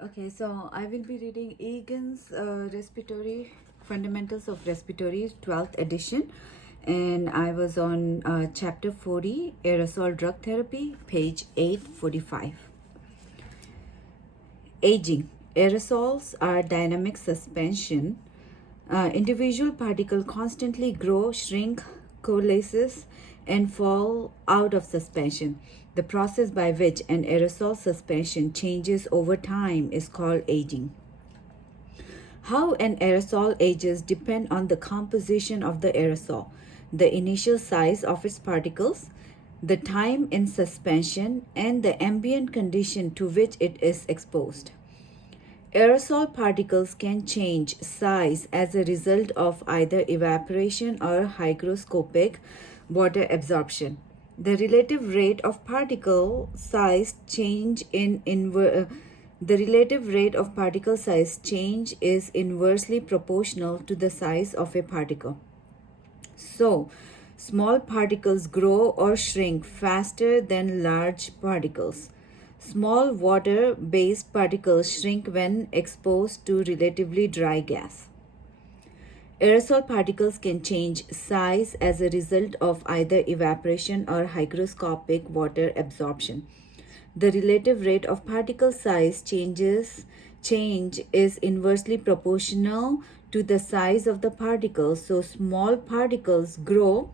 Okay, so I will be reading Egans' Respiratory Fundamentals of Respiratory 12th edition, and I was on chapter 40, Aerosol Drug Therapy, page 845. Aging. Aerosols are dynamic suspension. Individual particles constantly grow, shrink, coalesce, and fall out of suspension. The process by which an aerosol suspension changes over time is called aging. How an aerosol ages depend on the composition of the aerosol, the initial size of its particles, the time in suspension, and the ambient condition to which it is exposed. Aerosol particles can change size as a result of either evaporation or hygroscopic water absorption. The relative rate of particle size change is inversely proportional to the size of a particle. So, small particles grow or shrink faster than large particles. Small water based particles shrink when exposed to relatively dry gas. Aerosol particles can change size as a result of either evaporation or hygroscopic water absorption. The relative rate of particle size change is inversely proportional to the size of the particles, so small particles grow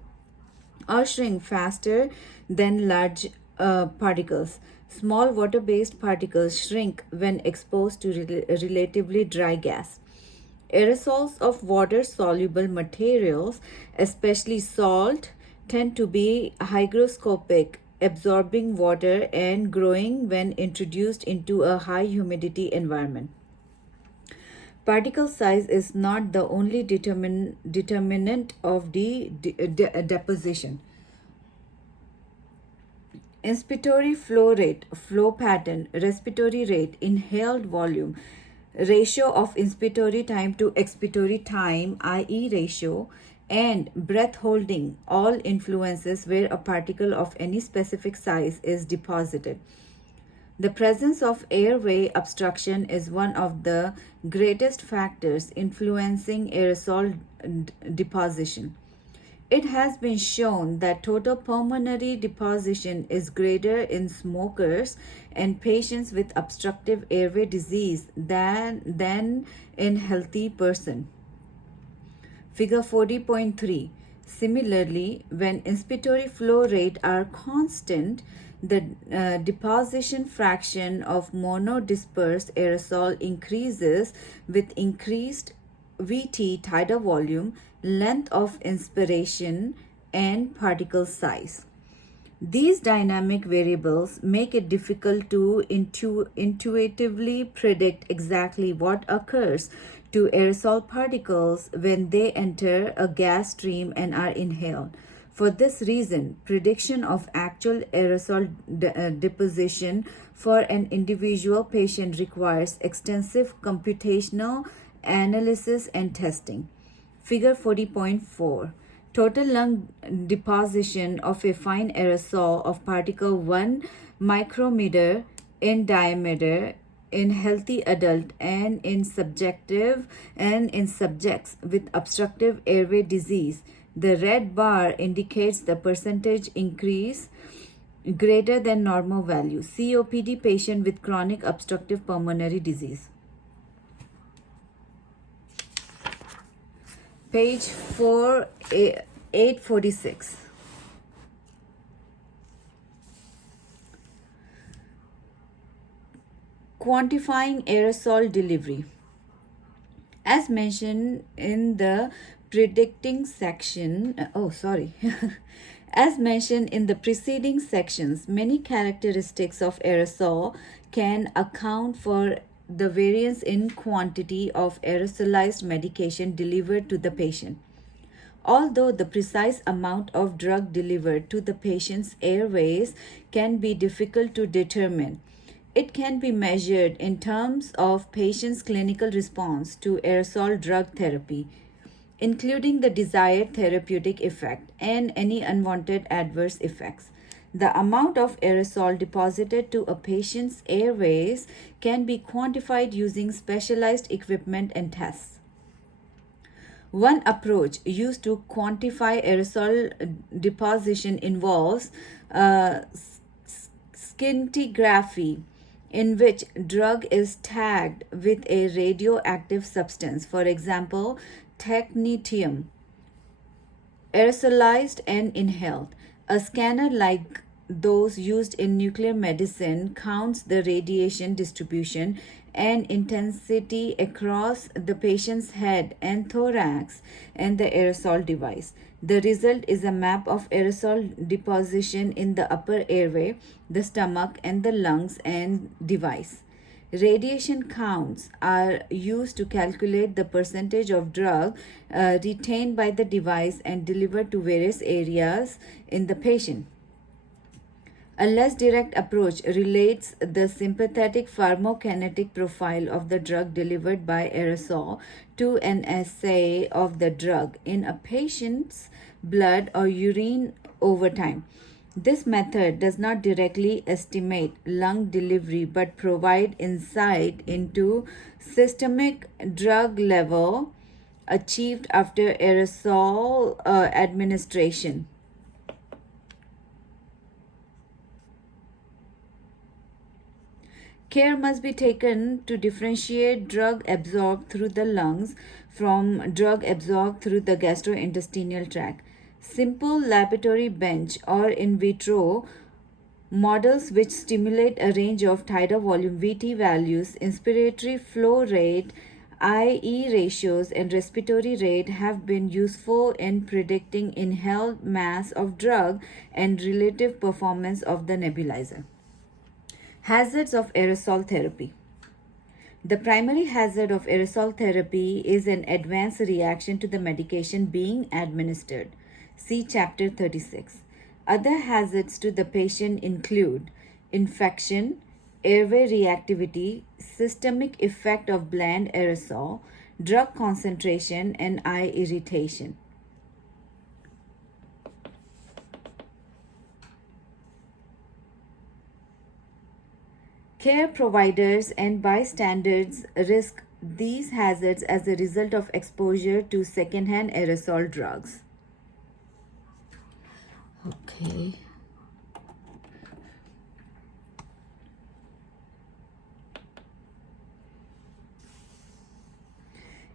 or shrink faster than large particles. Small water based particles shrink when exposed to relatively dry gas. Aerosols of water soluble materials, especially salt, tend to be hygroscopic, absorbing water and growing when introduced into a high humidity environment. Particle size is not the only determinant of the deposition. Inspiratory flow rate, flow pattern, respiratory rate, inhaled volume, ratio of inspiratory time to expiratory time, i.e. ratio, and breath holding all influences where a particle of any specific size is deposited. The presence of airway obstruction is one of the greatest factors influencing aerosol deposition. It has been shown that total pulmonary deposition is greater in smokers and patients with obstructive airway disease than in healthy person. Figure 40.3. Similarly, when inspiratory flow rate are constant, the deposition fraction of monodispersed aerosol increases with increased VT tidal volume, length of inspiration, and particle size. These dynamic variables make it difficult to intuitively predict exactly what occurs to aerosol particles when they enter a gas stream and are inhaled. For this reason, prediction of actual aerosol deposition for an individual patient requires extensive computational analysis and testing. Figure 40.4. Total lung deposition of a fine aerosol of particle 1 micrometer in diameter in healthy adult and in subjects with obstructive airway disease. The red bar indicates the percentage increase greater than normal value. COPD patient with chronic obstructive pulmonary disease. Page 846. Quantifying aerosol delivery. As mentioned in the predicting section, as mentioned in the preceding sections, many characteristics of aerosol can account for the variance in quantity of aerosolized medication delivered to the patient. Although the precise amount of drug delivered to the patient's airways can be difficult to determine, it can be measured in terms of patient's clinical response to aerosol drug therapy, including the desired therapeutic effect and any unwanted adverse effects. The amount of aerosol deposited to a patient's airways can be quantified using specialized equipment and tests. One approach used to quantify aerosol deposition involves scintigraphy, in which drug is tagged with a radioactive substance, for example, technetium, aerosolized and inhaled. A scanner like those used in nuclear medicine counts the radiation distribution and intensity across the patient's head and thorax and the aerosol device. The result is a map of aerosol deposition in the upper airway, the stomach, and the lungs and device. Radiation counts are used to calculate the percentage of drug retained by the device and delivered to various areas in the patient. A less direct approach relates the sympathetic pharmacokinetic profile of the drug delivered by aerosol to an assay of the drug in a patient's blood or urine over time. This method does not directly estimate lung delivery but provide insight into systemic drug level achieved after aerosol administration. Care must be taken to differentiate drug absorbed through the lungs from drug absorbed through the gastrointestinal tract. Simple laboratory bench or in vitro models which stimulate a range of tidal volume VT values, inspiratory flow rate, IE ratios, and respiratory rate have been useful in predicting inhaled mass of drug and relative performance of the nebulizer. Hazards of aerosol therapy. The primary hazard of aerosol therapy is an adverse reaction to the medication being administered. See Chapter 36. Other hazards to the patient include infection, airway reactivity, systemic effect of bland aerosol, drug concentration, and eye irritation. Care providers and bystanders risk these hazards as a result of exposure to secondhand aerosol drugs. Okay.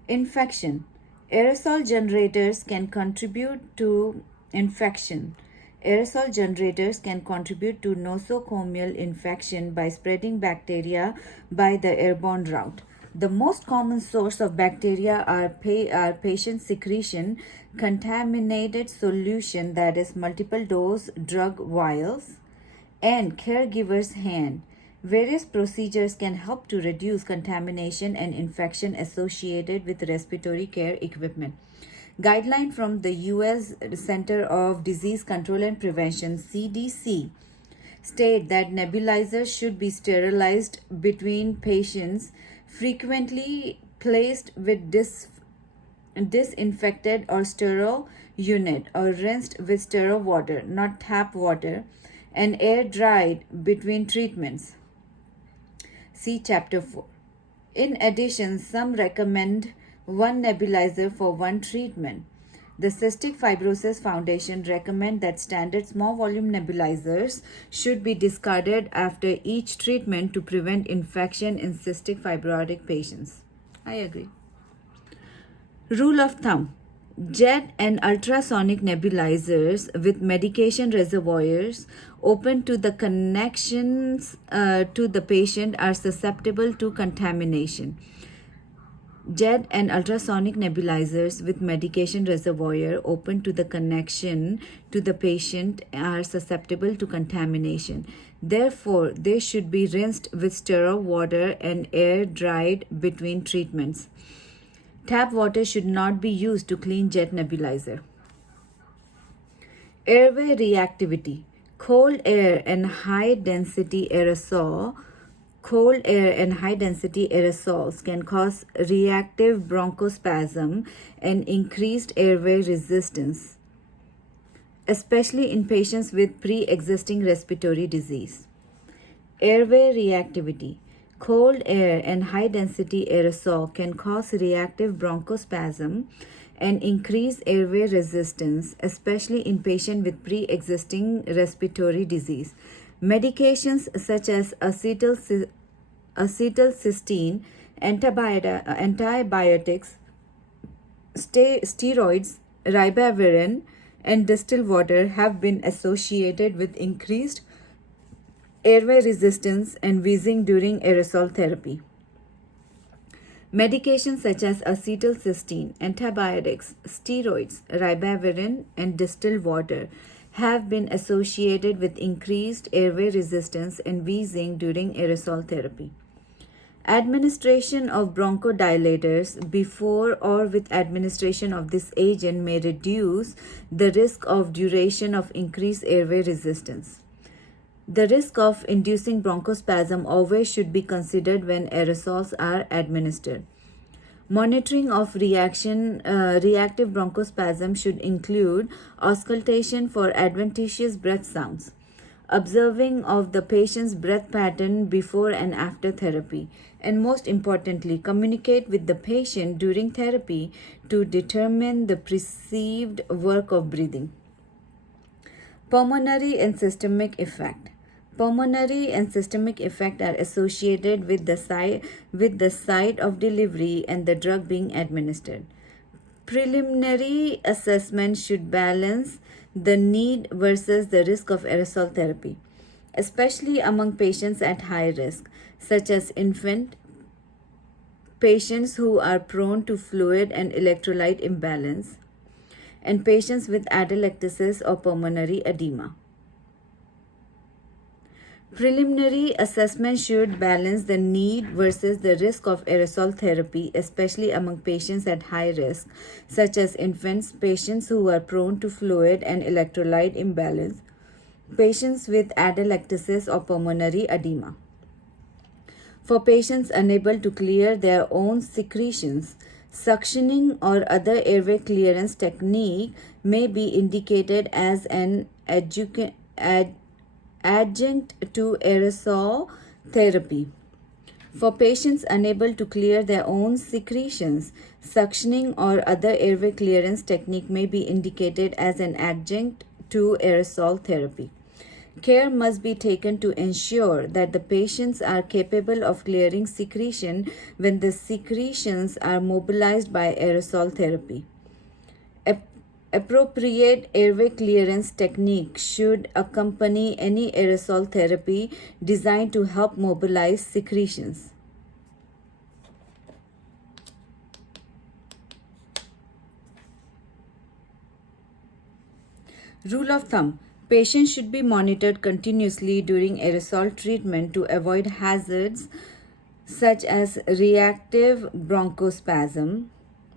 Infection. Aerosol generators can contribute to infection. Aerosol generators can contribute to nosocomial infection by spreading bacteria by the airborne route. The most common source of bacteria are patient secretion, contaminated solution, that is multiple dose drug vials, and caregiver's hand. Various procedures can help to reduce contamination and infection associated with respiratory care equipment. Guideline from the U.S. Center of Disease Control and Prevention (CDC) state that nebulizers should be sterilized between patients, frequently placed with disinfected or sterile unit, or rinsed with sterile water, not tap water, and air dried between treatments. See Chapter 4. In addition, some recommend one nebulizer for one treatment. The Cystic Fibrosis Foundation recommend that standard small volume nebulizers should be discarded after each treatment to prevent infection in cystic fibrotic patients. I agree. Rule of thumb. Jet and ultrasonic nebulizers with medication reservoirs open to the connections to the patient are susceptible to contamination. Jet and ultrasonic nebulizers with medication reservoir open to the connection to the patient are susceptible to contamination. Therefore, they should be rinsed with sterile water and air dried between treatments. Tap water should not be used to clean jet nebulizer. Airway reactivity. Cold air and high density aerosols can cause reactive bronchospasm and increased airway resistance. especially in patients with pre-existing respiratory disease. Airway reactivity. Cold air and high-density aerosol can cause reactive bronchospasm and increase airway resistance, especially in patients with pre-existing respiratory disease. Medications such as acetylcysteine, antibiotics, steroids, ribavirin, and distilled water have been associated with increased airway resistance and wheezing during aerosol therapy. Medications such as acetylcysteine, antibiotics, steroids, ribavirin, and distilled water have been associated with increased airway resistance and wheezing during aerosol therapy. Administration of bronchodilators before or with administration of this agent may reduce the risk of duration of increased airway resistance. The risk of inducing bronchospasm always should be considered when aerosols are administered. Monitoring of reactive bronchospasm should include auscultation for adventitious breath sounds, observing of the patient's breath pattern before and after therapy, and most importantly, communicate with the patient during therapy to determine the perceived work of breathing. Pulmonary and systemic effect. Pulmonary and systemic effect are associated with the site of delivery and the drug being administered. Preliminary assessment should balance the need versus the risk of aerosol therapy, especially among patients at high risk, such as infant, patients who are prone to fluid and electrolyte imbalance, and patients with atelectasis or pulmonary edema. Preliminary assessment should balance the need versus the risk of aerosol therapy, especially among patients at high risk, such as infants, patients who are prone to fluid and electrolyte imbalance, patients with atelectasis or pulmonary edema. For patients unable to clear their own secretions, suctioning or other airway clearance technique may be indicated as an adjunct to aerosol therapy. For patients unable to clear their own secretions, suctioning or other airway clearance technique may be indicated as an adjunct to aerosol therapy. Care must be taken to ensure that the patients are capable of clearing secretion when the secretions are mobilized by aerosol therapy. Appropriate airway clearance technique should accompany any aerosol therapy designed to help mobilize secretions. Rule of thumb: patients should be monitored continuously during aerosol treatment to avoid hazards such as reactive bronchospasm.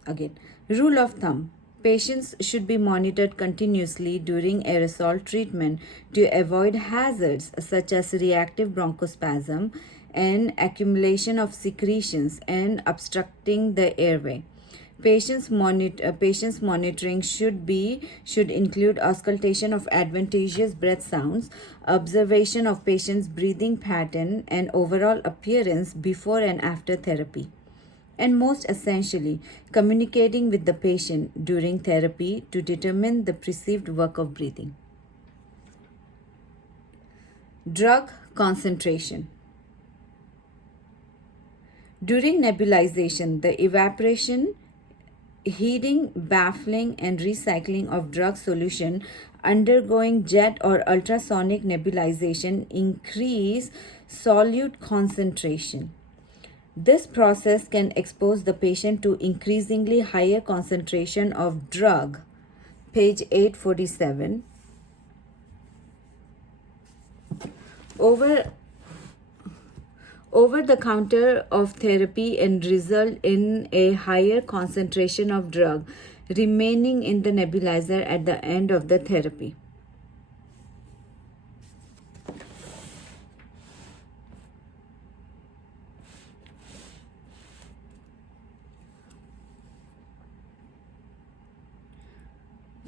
Again, rule of thumb: patients should be monitored continuously during aerosol treatment to avoid hazards such as reactive bronchospasm and accumulation of secretions and obstructing the airway. Patients monitoring should include auscultation of adventitious breath sounds, observation of patient's breathing pattern, and overall appearance before and after therapy. And most essentially, communicating with the patient during therapy to determine the perceived work of breathing. Drug concentration. During nebulization, the evaporation, heating, baffling, and recycling of drug solution undergoing jet or ultrasonic nebulization increase solute concentration. This process can expose the patient to increasingly higher concentration of drug. Page 847. Over-the-counter of therapy and result in a higher concentration of drug remaining in the nebulizer at the end of the therapy.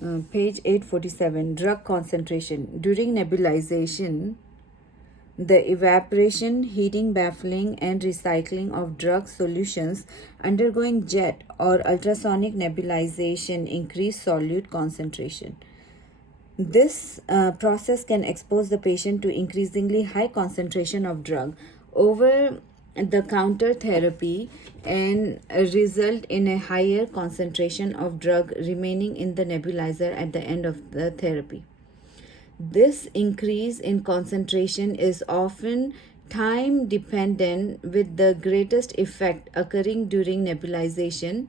Page 847, drug concentration. During nebulization, the evaporation, heating, baffling, and recycling of drug solutions undergoing jet or ultrasonic nebulization increase solute concentration. This process can expose the patient to increasingly high concentration of drug over the counter therapy and result in a higher concentration of drug remaining in the nebulizer at the end of the therapy. This increase in concentration is often time dependent, with the greatest effect occurring during nebulization,